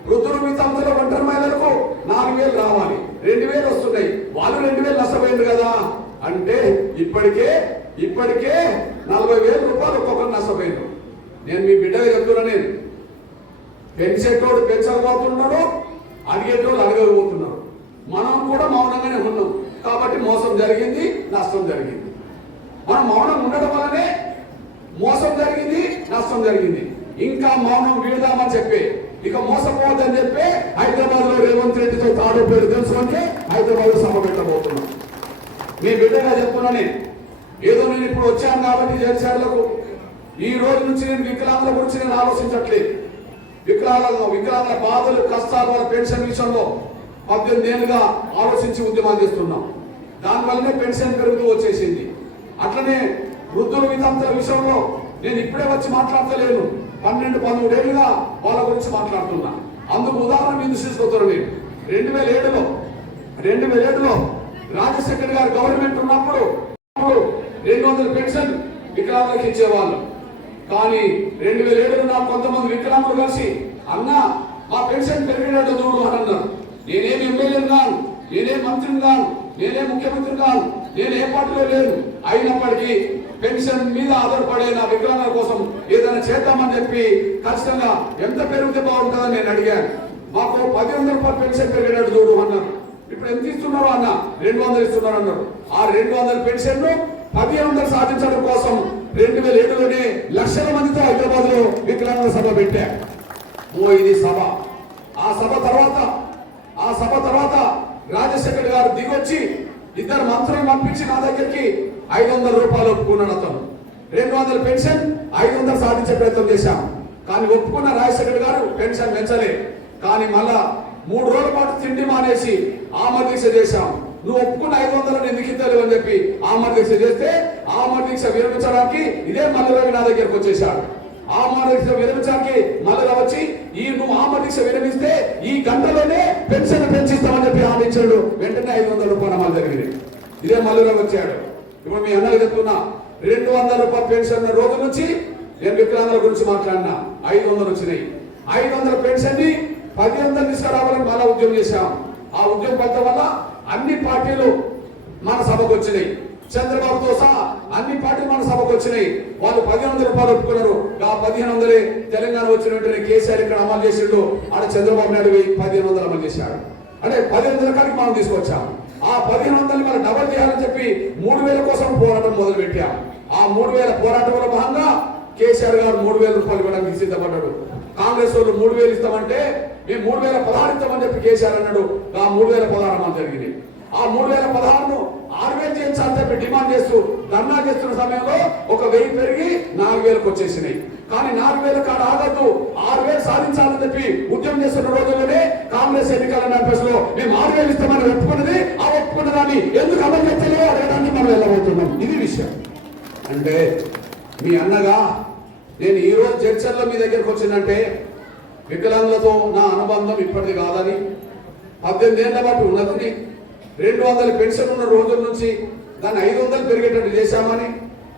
వృద్ధులు వితంతుల ఒంటరి మహిళలకు 4,000 రావాలి, 2,000 వస్తున్నాయి. వాళ్ళు 2,000 నష్టపోయింది కదా. అంటే ఇప్పటికే 40,000 రూపాయలు ఒక్కొక్కరు నష్టపోయింది. నేను మీ బిడ్డగా చెప్తున్నా, నేను పెంచేటోడు పెంచకపోతున్నాడు, అడిగేటోళ్ళు అడగకపోతున్నారు. మనం కూడా మౌనంగానే ఉన్నాం కాబట్టి మోసం జరిగింది, నష్టం జరిగింది. మనం మౌనం ఉండడం వల్లనే మోసం జరిగింది, నష్టం జరిగింది. ఇంకా మౌనం వీడదామని చెప్పి, ఇక మోసపోవద్దని చెప్పి హైదరాబాద్ లో రేవంత్ రెడ్డితో తాడో పేరు తెలుసుకుంటే హైదరాబాద్ సభ పెట్టబోతున్నాం. మీ బిడ్డగా చెప్తున్నా, ఏదో నేను ఇప్పుడు వచ్చాను కాబట్టి జడ్చర్లకు ఈ రోజు నుంచి నేను వికలాంగుల గురించి నేను ఆలోచించట్లేదు. వికలాంగుల బాధలు, కష్టాలు, వాళ్ళ పెన్షన్ విషయంలో 18 ఏళ్ళుగా ఆలోచించి ఉద్యమాలు చేస్తున్నాం. దానివల్లనే పెన్షన్ పెరుగుతూ వచ్చేసింది. అట్లనే వృద్ధుల వితంతుల విషయంలో నేను ఇప్పుడే వచ్చి మాట్లాడతలేను, 12-13 ఏళ్ళుగా వాళ్ళ గురించి మాట్లాడుతున్నా. అందుకు ఉదాహరణ మీద తీసుకొస్తాను నేను. 2007లో రాజశేఖర్ గారు గవర్నమెంట్ ఉన్నప్పుడు 200 పెన్షన్ వికలాంగులకు ఇచ్చేవాళ్ళు. కానీ 2007లో నాకు కొంతమంది వికలాంగులు కలిసి, అన్న మా పెన్షన్ పెరిగినట్టు చూడు అని అన్నారు. నేనేం ఎమ్మెల్యేని కాను, నేనేం మంత్రిని కాను, నేనేం ముఖ్యమంత్రిని కాను, నేను ఏ పార్టీలో లేను. అయినప్పటికీ పెన్షన్ మీద ఆధారపడే నా వికలాంగుల కోసం ఏదైనా చేద్దామని చెప్పి ఖచ్చితంగా ఎంత పెరిగితే బాగుంటుందని నేను అడిగాను. మాకు 1,100 రూపాయలు పెన్షన్ పెరిగేటట్టు చూడు అన్నారు. ఇప్పుడు ఎంత ఇస్తున్నారు అన్న? 200 ఇస్తున్నారు అన్నారు. ఆ 200 పెన్షన్ 1,100 సాధించడం కోసం 2007లోనే లక్షల మందితో హైదరాబాద్ లో వికలాంగుల సభ పెట్టా. ఇది సభ. ఆ సభ తర్వాత రాజశేఖర్ గారు దిగొచ్చి 2 మంత్రులను పంపించి నా దగ్గరికి 500 రూపాయలు ఒప్పుకున్నాడు. అతను 200 పెన్షన్ 500 సాధించే ప్రయత్నం చేశాం. కానీ ఒప్పుకున్న రాజశేఖర్ గారు పెన్షన్ పెంచలే. కానీ మళ్ళా 3 రోజుల పాటు తిండి మానేసి ఆమర దీక్ష చేశాం. నువ్వు ఒప్పుకున్న 500 ఎందుకు ఇద్దరు అని చెప్పి ఆమర దీక్ష చేస్తే ఆమర దీక్ష విరమించడానికి ఇదే మల్లరవి నా దగ్గరకు వచ్చేసాడు. ఆమర దీక్ష విరమించడానికి మల్లరవి వచ్చి నువ్వు ఆమర దీక్ష విరమిస్తే ఈ గంటలోనే పెన్షన్ పెంచిస్తామని చెప్పి హామీ ఇచ్చాడు. వెంటనే 500 రూపాయలు అమలు జరిగింది. ఇదే మల్లరవి వచ్చాడు. ఇప్పుడు మీ అన్నలు చెప్తున్నా 200 రూపాయలు పెన్షన్ రోజు నుంచి నేను వికలాంగుల గురించి మాట్లాడినా 500 వచ్చినాయి. 500 పెన్షన్ ని 1,000 తీసుకురావాలని మళ్ళా ఉద్యమం చేశాం. ఆ ఉద్యమం ఫలితం వల్ల అన్ని పార్టీలు మన సభకు వచ్చినాయి. చంద్రబాబుతో సహా అన్ని పార్టీలు మన సభకు వచ్చినాయి. వాళ్ళు 1,500 రూపాయలు ఒప్పుకున్నారు. ఆ 1,500 తెలంగాణ వచ్చిన వెంటనే కేసీఆర్ ఇక్కడ అమలు చేసిండు. ఆడ చంద్రబాబు నాయుడు 1,500 అమలు చేశాడు. అంటే 1,500 కాడికి మనం తీసుకొచ్చాం. ఆ 1,500 మనం డబల్ చేయాలని చెప్పి 3,000 కోసం పోరాటం మొదలు పెట్టాం. ఆ 3,000 పోరాటంలో భాగంగా కేసీఆర్ గారు 3,000 రూపాయలు ఇవ్వడానికి సిద్ధపడ్డాడు. కాంగ్రెస్ వాళ్ళు 3,000 ఇస్తామంటే మేము 3,016 ఇస్తామని చెప్పి కేసీఆర్ అన్నాడు. ఆ 3,016 అమలు జరిగింది. ఆ 3,016ను 6,000 చేయించాలని చెప్పి డిమాండ్ చేస్తూ ధర్నా చేస్తున్న సమయంలో 1,000 పెరిగి 4,000కు వచ్చేసినాయి. కానీ 4,000 కాడ ఆగద్దు, 6,000 సాధించాలని చెప్పి ఉద్యమం చేస్తున్న రోజుల్లోనే కాంగ్రెస్ ఎన్నికల నడిపేసలో మేము 6,000 ఇస్తామని ఒప్పుకున్నది. ఆ ఒప్పుకున్న దాన్ని ఎందుకు అమలు చేస్తలే అడగడానికి మనం వెళ్ళబోతున్నాం. ఇది విషయం. అంటే మీ అన్నగా నేను ఈ రోజు జడ్చర్లో మీ దగ్గరకు వచ్చిందంటే వికలాంగులతో నా అనుబంధం ఇప్పటిది కాదని, 18 ఏళ్ల పాటు ఉన్నదని, 200 పెన్షన్ ఉన్న రోజుల నుంచి దాన్ని 500 పెరిగేటట్టు చేశామని,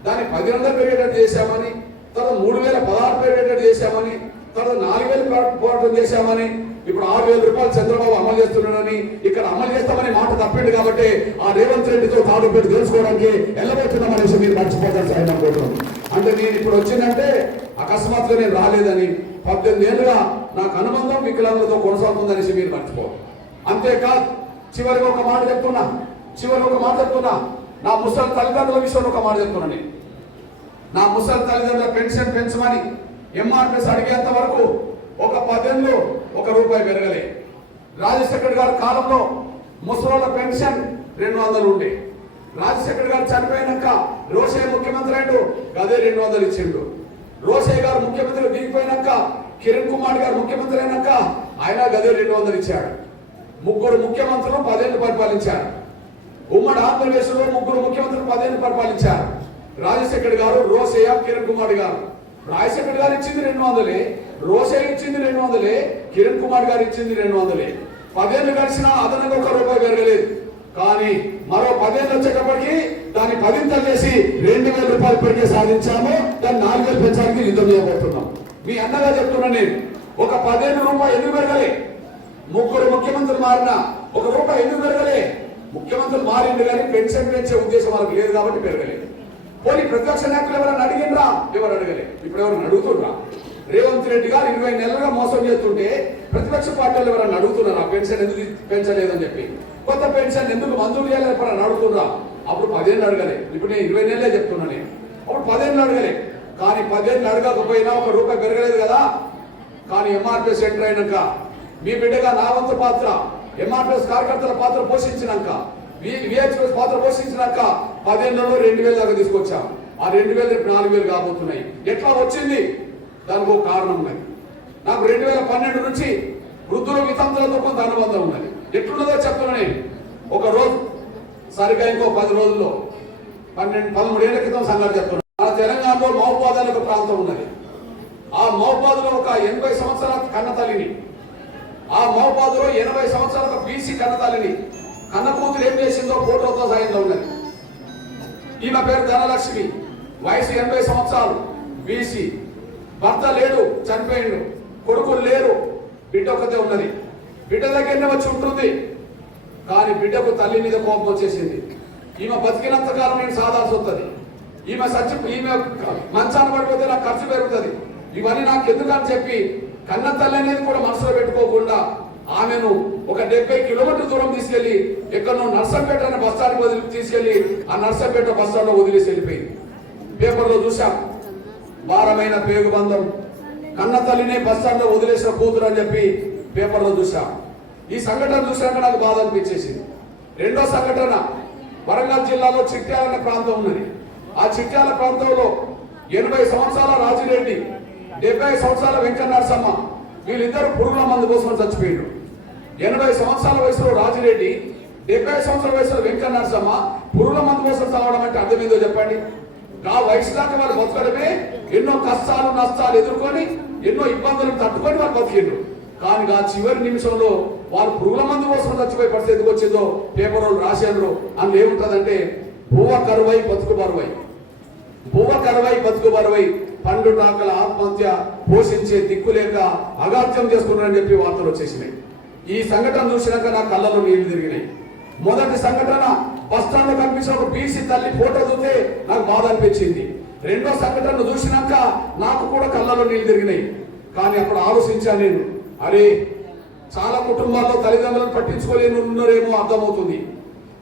దాన్ని 1,000 పెరిగేటట్టు చేశామని, తర్వాత 3,016 పెరిగేటట్టు చేశామని, తర్వాత 4,000 పోరాటం చేశామని, ఇప్పుడు 6,000 రూపాయలు చంద్రబాబు అమలు చేస్తున్నాడని, ఇక్కడ అమలు చేస్తామని మాట తప్పిండు కాబట్టి ఆ రేవంత్ రెడ్డితో తాడు పెట్టి తెలుసుకోవడానికి వెళ్ళబోతున్నాం అనేసి మీరు మర్చిపోతారు సార్ అనుకుంటున్నాం. అంటే నేను ఇప్పుడు వచ్చిందంటే అకస్మాత్తుగా నేను రాలేదని, 18 ఏళ్ళుగా నాకు అనుబంధం వికలాంగులతో కొనసాగుతుందనేసి మీరు మర్చిపోవాలి. అంతేకాదు చివరికి ఒక మాట చెప్తున్నా, నా ముసలి తల్లిదండ్రుల విషయంలో ఒక మాట చెప్తున్నా. నేను నా ముసలి తల్లిదండ్రుల పెన్షన్ పెంచమని ఎంఆర్పీఎస్ అడిగేంత వరకు ఒక 10 ఏళ్ళు ₹1 పెరగలే. రాజశేఖర్ గారి కాలంలో ముసలోళ్ళ పెన్షన్ 200 ఉండే. రాజశేఖర్ గారు చనిపోయినాక రోషయ్య ముఖ్యమంత్రి అయ్యాడు, అదే 200 ఇచ్చిండు. రోషయ్య గారు ముఖ్యమంత్రి దిగిపోయినాక కిరణ్ కుమార్ గారు ముఖ్యమంత్రి అయినాక ఆయన గదే 200 ఇచ్చాడు. 3 ముఖ్యమంత్రులు 10 ఏళ్ళు పరిపాలించారు. ఉమ్మడి ఆంధ్రప్రదేశ్లో 3 ముఖ్యమంత్రులు 10 ఏళ్ళు పరిపాలించారు. రాజశేఖర్ గారు, రోషయ్య, కిరణ్ కుమార్ గారు. రాజశేఖర్ గారు ఇచ్చింది 200, రోషయ్య ఇచ్చింది 200, కిరణ్ కుమార్ గారు ఇచ్చింది 200. 10 ఏళ్ళు కలిసినా అదనంగా ₹1 పెరగలేదు. కానీ మరో 10 ఏళ్ళు వచ్చేటప్పటికి దాన్ని 10 చేసి 2,000 రూపాయలు పెరిగే సాధించాము. దాన్ని 4,000 పెంచడానికి యుద్ధం చేయబోతున్నాం. మీ అన్నగా చెప్తున్నా నేను, ఒక 10 రూపాయలు ఎందుకు పెరగలే? 3 ముఖ్యమంత్రులు మారినా ₹1 ఎందుకు పెరగలే? ముఖ్యమంత్రులు మారిండు కానీ పెన్షన్ పెంచే ఉద్దేశం వాళ్ళకి లేదు కాబట్టి పెరగలేదు. పోనీ ప్రతిపక్ష నాయకులు ఎవరైనా అడిగినరా? ఎవరు అడగలే. ఇప్పుడు ఎవరైనా అడుగుతుండ్రా? రేవంత్ రెడ్డి గారు 20 నెలలుగా మోసం చేస్తుంటే ప్రతిపక్ష పార్టీలు ఎవరైనా అడుగుతున్నారా పెన్షన్ ఎందుకు పెంచలేదని చెప్పి? కొత్త పెన్షన్ ఎందుకు మంజూరు చేయాలని ఎవరైనా అడుగుతున్నా? అప్పుడు 10 ఏళ్ళు అడగలే. ఇప్పుడు నేను 20 నెలలే చెప్తున్నా. నేను అప్పుడు 10 ఏళ్ళు అడగలే. కానీ 10 ఏళ్ళు అడగకపోయినా ₹1 పెరగలేదు కదా. కానీ ఎంఆర్పీఎస్ ఎంటర్ అయినాక మీ బిడ్డగా నా వంతు పాత్ర, ఎంఆర్పీఎస్ కార్యకర్తల పాత్ర పోషించినాక, విహెచ్ఎస్ పాత్ర పోషించినాక 10 ఏళ్లలో 2,000 దాకా తీసుకొచ్చాం. ఆ 2,000 రేపు 4,000 కాబోతున్నాయి. ఎట్లా వచ్చింది? దానికి ఒక కారణం ఉన్నది. నాకు 2012 నుంచి వృద్ధుల వితంతులతో కొంత అనుబంధం ఉన్నది. ఎట్లున్నదో చెప్తున్నా నేను. ఒక రోజు సరిగ్గా ఇంకో 10 రోజుల్లో 13 ఏళ్ల క్రితం సంగతి చెప్తున్నా. మన తెలంగాణలో మహబూబాద్ అనే ఒక ప్రాంతం ఉన్నది. ఆ మహబూబాద్ లో ఒక 80 సంవత్సరాల కన్నతల్లిని, ఆ మహబూబాద్ లో 80 సంవత్సరాల బీసీ కన్నతల్లిని కన్న కూతురు ఏం చేసిందో ఫోటోతో సాయంలో ఉన్నది. ఈమె పేరు ధనలక్ష్మి, వయసు 80 సంవత్సరాలు, బీసీ, భర్త లేడు, చనిపోయిండు, కొడుకులు లేరు, బిడ్డ ఒకతే ఉన్నది. బిడ్డ దగ్గరనే వచ్చి ఉంటుంది. కానీ బిడ్డకు తల్లి మీద కోపం వచ్చేసింది. ఈమె బతికినంత కాలం నేను సాధాల్సి వస్తుంది, ఈమె మంచాన్ని పడిపోతే నాకు ఖర్చు పెరుగుతుంది, ఇవన్నీ నాకు ఎందుకని చెప్పి కన్న తల్లి అనేది కూడా మనసులో పెట్టుకోకుండా ఆమెను ఒక 70 కిలోమీటర్ల దూరం తీసుకెళ్లి ఎక్కడో నర్సంపేట అనే బస్ స్టాండ్ వదిలి తీసుకెళ్లి ఆ నర్సంపేట బస్ స్టాండ్ లో వదిలేసి వెళ్ళిపోయింది. పేపర్లో చూసాం, భారమైన పేగుబంధం, కన్న తల్లినే బస్ స్టాండ్ లో వదిలేసిన కూతురు అని చెప్పి పేపర్లో చూసాం. ఈ సంఘటన చూసాక నాకు బాధ అనిపించేసింది. రెండో సంఘటన వరంగల్ జిల్లాలో చిట్యాల అనే ప్రాంతం ఉన్నది. ఆ చిట్యాల ప్రాంతంలో 80 సంవత్సరాల రాజిరెడ్డి, 70 సంవత్సరాల వెంకన్న నరసమ్మ, వీళ్ళిద్దరు పురుగుల మందు కోసం చచ్చిపోయారు. 80 సంవత్సరాల వయసులో రాజిరెడ్డి, 70 సంవత్సరాల వయసులో వెంకన్న నరసమ్మ పురుగుల మందు కోసం చావడం అంటే అర్థమైందో చెప్పండి. ఆ వయసు దాకా వాళ్ళు బతకడమే ఎన్నో కష్టాలు నష్టాలు ఎదుర్కొని ఎన్నో ఇబ్బందులను తట్టుకొని వాళ్ళు బతికిండ్రు. కానీ ఆ చివరి నిమిషంలో వాళ్ళు పురుగుల మందు కోసం చచ్చిపోయే పరిస్థితి ఎందుకు వచ్చిందో పేపర్ వాళ్ళు రాశారు. అందులో ఏముంటదంటే పువ్వ కరువై బతుకు బరువై, పువ్వ కరువై బతుకు బరువై, పండు నాకల ఆత్మహత్య, పోషించే దిక్కులేక అగాత్యం చేసుకున్నారని చెప్పి వార్తలు వచ్చేసినాయి. ఈ సంఘటన చూసినాక నా కళ్ళలో నీళ్లు తిరిగినాయి. మొదటి సంఘటన బస్ స్టాండ్ లో కనిపించిన ఒక బీసీ తల్లి ఫోటో చూస్తే నాకు బాధ అనిపించింది. రెండో సంఘటన చూసినాక నాకు కూడా కళ్ళలో నీళ్లు తిరిగినాయి. కానీ అప్పుడు ఆలోచించాను నేను, అరే చాలా కుటుంబాల్లో తల్లిదండ్రులను పట్టించుకోలేని ఉన్నారేమో అర్థమవుతుంది,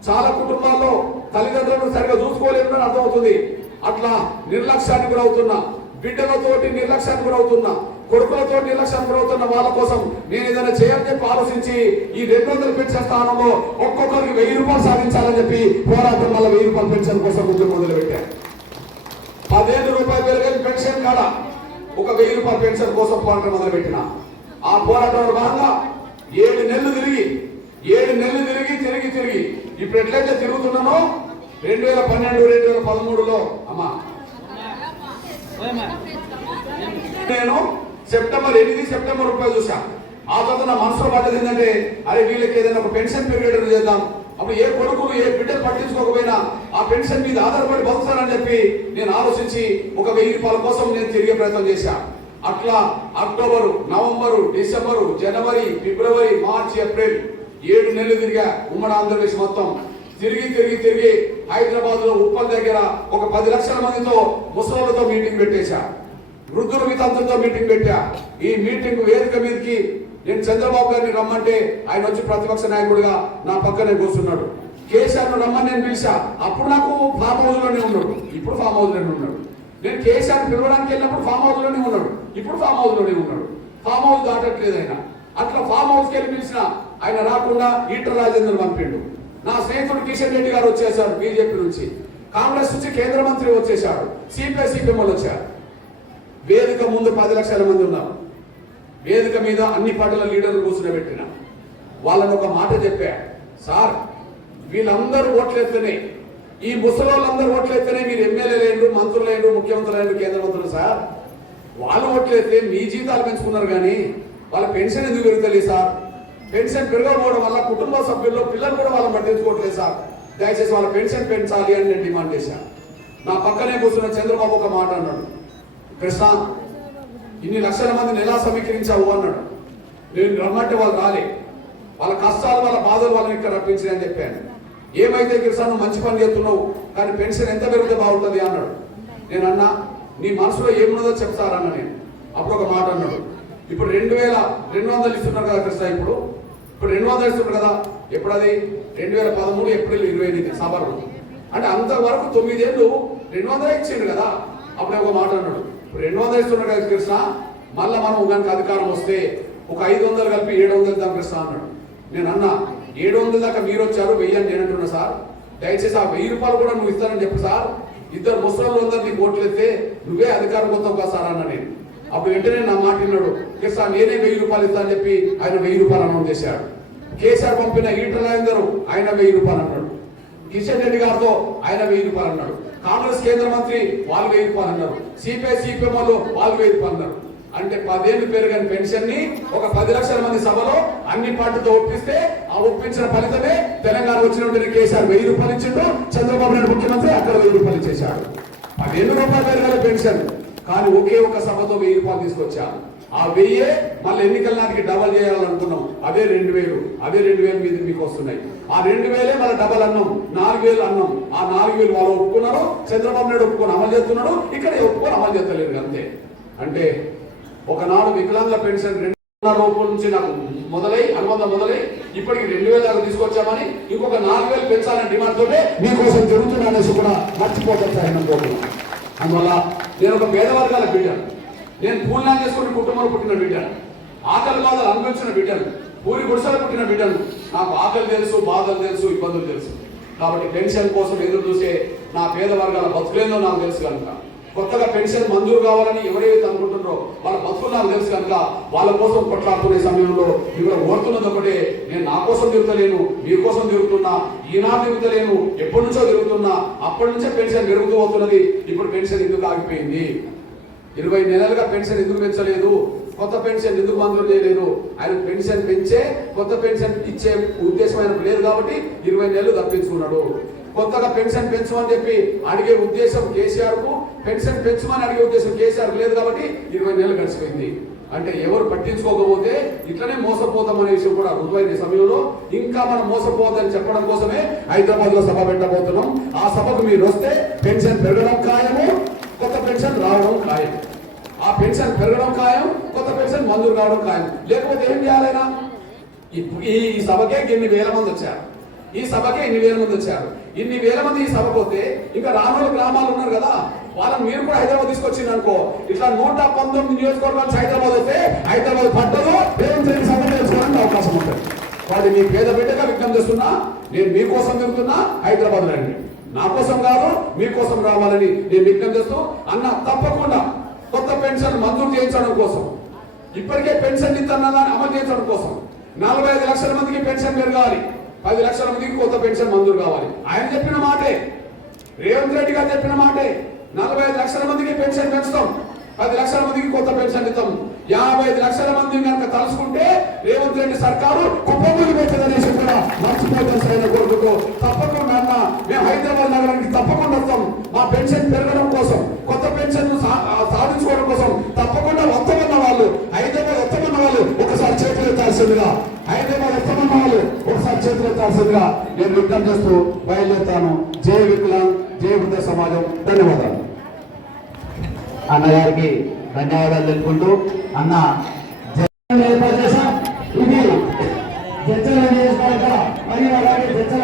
చాలా కుటుంబాల్లో తల్లిదండ్రులను సరిగా చూసుకోలేను అని అర్థమవుతుంది. అట్లా నిర్లక్ష్యానికి గురవుతున్నా, బిడ్డలతోటి నిర్లక్ష్యానికి గురవుతున్నా, కొడుకులతో నిర్లక్ష్యానికి గురవుతున్న వాళ్ళ కోసం నేను ఏదైనా చేయాలని చెప్పి ఆలోచించి ఈ 200 పెన్షన్ స్థానంలో ఒక్కొక్కరికి 1000 రూపాయలు సాధించాలని చెప్పి పోరాటం వల్ల 1000 రూపాయల పెన్షన్ కోసం ఉద్యమం మొదలు పెట్టాను. 15 రూపాయలు పెరిగే పెన్షన్ కాడ ఒక 1000 రూపాయల పెన్షన్ కోసం పోరాటం మొదలు పెట్టిన. ఆ పోరాటంలో భాగంగా 7 నెలలు తిరిగి ఇప్పుడు ఎట్లయితే తిరుగుతున్నానో 2012, 2013లో అమ్మా నేను సెప్టెంబర్ 8, సెప్టెంబర్ 30 చూసా. ఆ తర్వాత నా మనసులో పడ్డది ఏంటంటే, అరే వీళ్ళకి ఏదైనా ఒక పెన్షన్ పీరియడ్ చేద్దాం, అప్పుడు ఏ కొడుకులు ఏ బిడ్డలు పట్టించుకోకపోయినా ఆ పెన్షన్ మీద ఆధారపడి బతుకుతానని చెప్పి నేను ఆలోచించి ఒక 1000 రూపాయల కోసం నేను తిరిగే ప్రయత్నం చేశా. అట్లా అక్టోబరు, నవంబరు, డిసెంబరు, జనవరి, ఫిబ్రవరి, మార్చి, ఏప్రిల్ 7 నెలలు తిరిగా ఉమ్మడి ఆంధ్రప్రదేశ్ మొత్తం తిరిగి హైదరాబాద్ లో ఉప్పల్ దగ్గర ఒక 10 లక్షల మందితో ముసలితో మీటింగ్ పెట్టేశా. వృద్ధుల వితంతులతో మీటింగ్ పెట్టా. ఈ మీటింగ్ వేదిక మీదకి నేను చంద్రబాబు గారిని రమ్మంటే ఆయన వచ్చి ప్రతిపక్ష నాయకుడిగా నా పక్కనే కూర్చున్నాడు. కేసీఆర్ రమ్మని నేను పిలిచా. అప్పుడు నాకు ఫామ్ హౌస్ లోనే ఉన్నాడు, ఇప్పుడు ఫామ్ హౌస్ లోనే ఉన్నాడు. నేను కేసీఆర్ పిలవడానికి వెళ్ళినప్పుడు ఫామ్ హౌస్ లోనే ఉన్నాడు, ఇప్పుడు ఫామ్ హౌస్ లోనే ఉన్నాడు. ఫామ్ హౌస్ దాటట్లేదు ఆయన. అట్లా ఫామ్ హౌస్కి వెళ్ళి పిలిచిన ఆయన రాకుండా ఈటల రాజేందర్ పంపిండు. నా స్నేహితుడు కిషన్ రెడ్డి గారు వచ్చేసారు బీజేపీ నుంచి, కాంగ్రెస్ నుంచి కేంద్ర మంత్రి వచ్చేసాడు, సిపిఎం వాళ్ళు వచ్చారు. వేదిక ముందు 10 లక్షల మంది ఉన్నారు. వేదిక మీద అన్ని పార్టీల లీడర్లు కూర్చుని వాళ్ళని ఒక మాట చెప్పా, సార్ వీళ్ళందరూ ఓట్లెత్తనే, ఈ ముసలోళ్ళందరూ ఓట్లెత్తనే మీరు ఎమ్మెల్యేలు, మంత్రులైన, ముఖ్యమంత్రులైన, కేంద్ర మంత్రులు సార్, వాళ్ళు ఓట్లెత్తే మీ జీతాలు పెంచుకున్నారు కానీ వాళ్ళ పెన్షన్ ఎందుకు పెరుగుతలేదు సార్? పెన్షన్ పెరగకపోవడం వల్ల కుటుంబ సభ్యుల్లో పిల్లలు కూడా వాళ్ళని పట్టించుకోవట్లేదు సార్, దయచేసి వాళ్ళ పెన్షన్ పెంచాలి అని నేను డిమాండ్ చేశాను. నా పక్కనే కూర్చున్న చంద్రబాబు ఒక మాట అన్నాడు, కృష్ణ ఇన్ని లక్షల మందిని ఎలా సమీకరించావు అన్నాడు. నేను రమ్మంటే వాళ్ళు రాలే, వాళ్ళ కష్టాలు వాళ్ళ బాధలు వాళ్ళని ఇక్కడ రప్పించిన అని చెప్పాను. ఏమైతే కృష్ణ నువ్వు మంచి పని చేస్తున్నావు కానీ పెన్షన్ ఎంత పెరిగితే బాగుంటుంది అన్నాడు. నేను అన్నా నీ మనసులో ఏమున్నదో చెప్తారన్న నేను. అప్పుడు ఒక మాట అన్నాడు, ఇప్పుడు 2200 ఇస్తున్నారు కదా కృష్ణ, ఇప్పుడు 200 ఇస్తున్నారు కదా, ఎప్పుడు అది 2013 ఏప్రిల్ 28 సభలో, అంటే అంతవరకు 9 ఏళ్ళు 200 ఇచ్చిండు కదా. అప్పుడే ఒక మాట అన్నాడు, ఇప్పుడు 200 ఇస్తున్నారు కదా కృష్ణ, మళ్ళీ మనం కనుక అధికారం వస్తే ఒక 500 కలిపి 700 ఇద్దాం కృష్ణ అన్నాడు. నేను అన్నా 700 దాకా మీరు వచ్చారు, 1000 అని నేను అంటున్నా సార్, దయచేసి ఆ 1000 రూపాయలు కూడా నువ్వు ఇస్తానని చెప్పు సార్, ఇద్దరు ముసలి నీకు ఓట్లు ఎత్తే నువ్వే అధికారం పోతావు కదా సార్ అన్న నేను. అప్పుడు వెంటనే నా మాట విన్నాడు, కృష్ణ నేనే 1000 రూపాయలు ఇస్తా అని చెప్పి ఆయన 1000 రూపాయలు అనౌన్స్ చేశాడు. కేసీఆర్ పంపిన ఈటల రాజేందర్ ఆయన 1000 రూపాయలు అన్నాడు, కిషన్ రెడ్డి గారితో ఆయన 1000 రూపాయలు అన్నాడు, కాంగ్రెస్ కేంద్ర మంత్రి వాళ్ళు 1000 రూపాయలు అన్నారు, సిపిఎం వాళ్ళు 1000 రూపాయలు అన్నారు. అంటే 10 ఏళ్ళు పెరిగిన పెన్షన్ ని ఒక 10 లక్షల మంది సభలో అన్ని పార్టీతో ఒప్పిస్తే ఆ ఒప్పించిన ఫలితమే తెలంగాణ వచ్చినటువంటి కేసీఆర్ 1000 రూపాయలు ఇచ్చిండు, చంద్రబాబు నాయుడు ముఖ్యమంత్రి అక్కడ 1000 రూపాయలు ఇచ్చేశాడు. 10 రూపాయలు పెరగాలి పెన్షన్, కానీ ఒకే ఒక సభతో 1000 రూపాయలు తీసుకొచ్చాను. ఆ 1000 మళ్ళీ ఎన్నికల నాటికి డబల్ చేయాలనుకున్నాం. అదే 2000 మీద మీకు వస్తున్నాయి. ఆ 2000 మళ్ళీ డబల్ అన్నాం, 4000 అన్నాం. ఆ 4000 వాళ్ళు ఒప్పుకున్నారు, చంద్రబాబు నాయుడు ఒప్పుకొని అమలు చేస్తున్నాడు, ఇక్కడ ఒప్పుకొని అమలు చేస్తలేరు. అంతే. అంటే ఒకనాడు వికలాంగుల పెన్షన్ 2,500 రూపాయల నుంచి నాకు అనుబంధం మొదలై ఇప్పటికి 2,000 దాకా తీసుకొచ్చామని, ఇంకొక 4,000 పెంచాలని డిమాండ్ తోటే మీకోసం జరుగుతున్నా అనేసి కూడా మర్చిపోతాను సార్ అనుకోకుండా. అందువల్ల నేను ఒక పేద వర్గాల బిడ్డను, నేను పూర్ణాలు చేసుకుని కుటుంబంలో పుట్టిన బిడ్డను, ఆకలి బాధలు అనుభవించిన బిడ్డను, పూరి గుడిసెలు పుట్టిన బిడ్డను. నాకు ఆకలి తెలుసు, బాధలు తెలుసు, ఇబ్బందులు తెలుసు. కాబట్టి పెన్షన్ కోసం ఎదురు చూసే నా పేద వర్గాల బతుకులేందో నాకు తెలుసు కనుక, కొత్తగా పెన్షన్ మంజూరు కావాలని ఎవరైతే అనుకుంటున్నారో వాళ్ళ బతుకులు నాకు తెలుసు కనుక, వాళ్ళ కోసం కొట్లాడుకునే సమయంలో ఇక్కడ ఓడుతున్నది ఒకటే, నేను నా కోసం తిరుగుతలేను, మీకోసం తిరుగుతున్నా. ఈనాడు తిరుగుతలేను, ఎప్పటి నుంచో తిరుగుతున్నా. అప్పటి నుంచే పెన్షన్ పెరుగుతూ అవుతున్నది. ఇప్పుడు పెన్షన్ ఎందుకు ఆగిపోయింది? 20 నెలలుగా పెన్షన్ ఎందుకు పెంచలేదు? కొత్త పెన్షన్ ఎందుకు మంజూరు చేయలేదు? ఆయన పెన్షన్ పెంచే కొత్త పెన్షన్ ఇచ్చే ఉద్దేశం ఆయనకు లేదు కాబట్టి 20 నెలలు తప్పించుకున్నాడు. కొత్తగా పెన్షన్ పెంచమని చెప్పి అడిగే ఉద్దేశం కేసీఆర్ కు, పెన్షన్ పెంచమని అడిగే ఉద్దేశం కేసీఆర్ లేదు కాబట్టి 20 నెలలు గడిచిపోయింది. అంటే ఎవరు పట్టించుకోకపోతే ఇట్లనే మోసపోతామనే విషయం కూడా రుజువైన సమయంలో ఇంకా మనం మోసపోవద్దని చెప్పడం కోసమే హైదరాబాద్ లో సభ పెట్టబోతున్నాం. ఆ సభకు మీరు వస్తే పెన్షన్ పెరగడం ఖాయము, కొత్త పెన్షన్ రావడం ఖాయం. ఆ పెన్షన్ పెరగడం ఖాయం, కొత్త పెన్షన్ మంజూరు కావడం ఖాయం. లేకపోతే ఏం చేయాలైనా? ఈ సభకే ఇన్ని వేల మంది వచ్చారు, ఈ సభకే ఇన్ని వేల మంది వచ్చారు. ఇన్ని వేల మంది ఈ సభకు వస్తే ఇంకా రానుల గ్రామాలు ఉన్నారు కదా, వాళ్ళని మీరు కూడా హైదరాబాద్ తీసుకొచ్చింది అనుకో, ఇట్లా 119 నియోజకవర్గాలు హైదరాబాద్ వస్తే హైదరాబాద్ పట్టదు రేవంత్ రెడ్డి సభ చేసుకోవడానికి అవకాశం ఉంటుంది. వాటి మీ పేద బిడ్డగా విజ్ఞప్తి చేస్తున్నా, నేను మీకోసం తిరుగుతున్నా, హైదరాబాద్ రండి. నా కోసం కాదు, మీకోసం రావాలని నేను విజ్ఞప్తి చేస్తూ, అన్న తప్పకుండా కొత్త పెన్షన్ మంజూరు చేయించడం కోసం, ఇప్పటికే పెన్షన్ ఇస్తున్నదాన్ని అమలు చేయించడం కోసం 45 లక్షల మందికి పెన్షన్ పెరగాలి, 10 లక్షల మందికి కొత్త పెన్షన్ మంజూరు కావాలి. ఆయన చెప్పిన మాటే, రేవంత్ రెడ్డి గారు చెప్పిన మాటే. 45 లక్షల మందికి పెన్షన్ పెంచుతాం, 10 లక్షల మందికి కొత్త పెన్షన్ ఇస్తాం. 55 లక్షల మంది కనుక తలుచుకుంటే రేవంత్ రెడ్డి సర్కారు కుప్పకూలి పెట్టదనేసి కూడా మర్చిపోతాను కోరుకుంటూ, తప్పకుండా అన్న మేము హైదరాబాద్ నగరానికి తప్పకుండా వస్తాం. మా పెన్షన్ పెరగడం కోసం, కొత్త పెన్షన్ సాధించుకోవడం కోసం తప్పకుండా వస్తామన్న వాళ్ళు, హైదరాబాద్ వస్తామన్న వాళ్ళు ఒకసారి చేతులు ఎత్తాల్సిందిగా, హైదరాబాద్ వస్తామన్న వాళ్ళు ఒకసారి చేతులు ఎత్తాల్సిందిగా నేను విజ్ఞప్తి చేస్తూ బయలుదేరుతాను. జై వికలాంగ్, జై వృద్ధ సమాజం. ధన్యవాదాలు. అన్నగారికి ధన్యవాదాలు తెలుపుకుంటూ, అన్న ఏర్పాటు చేశాం. ఇది జడ్చల నియోజకవర్గ మరియు అలాగే జడ్చల